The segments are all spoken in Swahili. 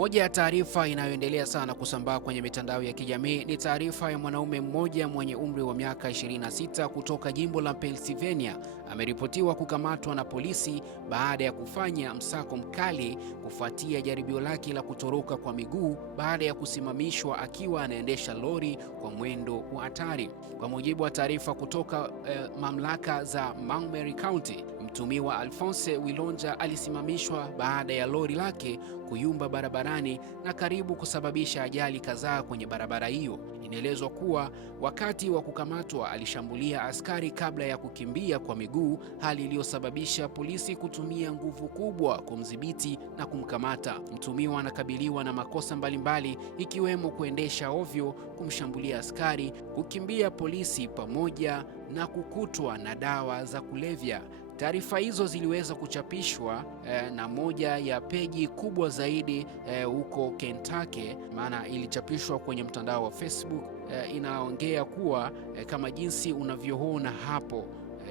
Moja ya taarifa inayoendelea sana kusambaa kwenye mitandao ya kijamii ni taarifa ya mwanaume mmoja mwenye umri wa miaka 26 kutoka jimbo la Pennsylvania ameripotiwa kukamatwa na polisi baada ya kufanya msako mkali kufuatia jaribio lake la kutoroka kwa miguu baada ya kusimamishwa akiwa anaendesha lori kwa mwendo wa hatari. Kwa mujibu wa taarifa kutoka mamlaka za Montgomery County, mtumiwa Alphonse Wilonja alisimamishwa baada ya lori lake kuyumba barabarani na karibu kusababisha ajali kadhaa kwenye barabara hiyo. Inaelezwa kuwa wakati wa kukamatwa alishambulia askari kabla ya kukimbia kwa miguu, hali iliyosababisha polisi kutumia nguvu kubwa kumdhibiti na kumkamata. Mtumiwa anakabiliwa na makosa mbalimbali ikiwemo kuendesha ovyo, kumshambulia askari, kukimbia polisi pamoja na kukutwa na dawa za kulevya. Taarifa hizo ziliweza kuchapishwa na moja ya peji kubwa zaidi huko Kentucky, maana ilichapishwa kwenye mtandao wa Facebook. Inaongea kuwa kama jinsi unavyoona hapo,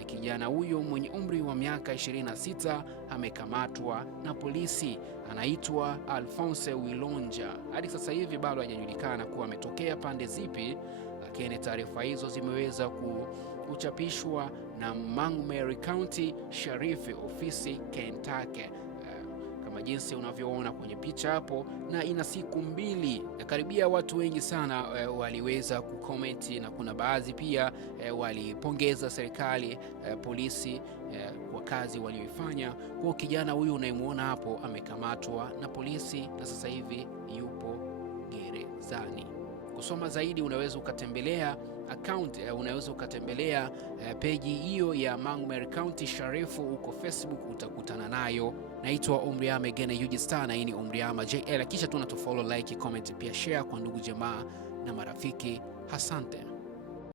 kijana huyo mwenye umri wa miaka 26 amekamatwa na polisi. Anaitwa Alphonse Wilonja. Hadi sasa hivi bado hajajulikana kuwa ametokea pande zipi, lakini taarifa hizo zimeweza kuchapishwa na Montgomery County Sheriff Office Kentucky, kama jinsi unavyoona kwenye picha hapo, na ina siku mbili. Karibia watu wengi sana waliweza kukomenti, na kuna baadhi pia walipongeza serikali, polisi kwa kazi walioifanya. Kwa kijana huyu unayemuona hapo amekamatwa na polisi na sasa hivi yupo gerezani. Kusoma zaidi unaweza ukatembelea peji hiyo ya Montgomery County Sheriff huko Facebook, utakutana nayo. Naitwa Omriama Gene Yuji Star na hii ni Omriama JL. Kisha tufollow, like, comment pia share kwa ndugu jamaa na marafiki. Asante.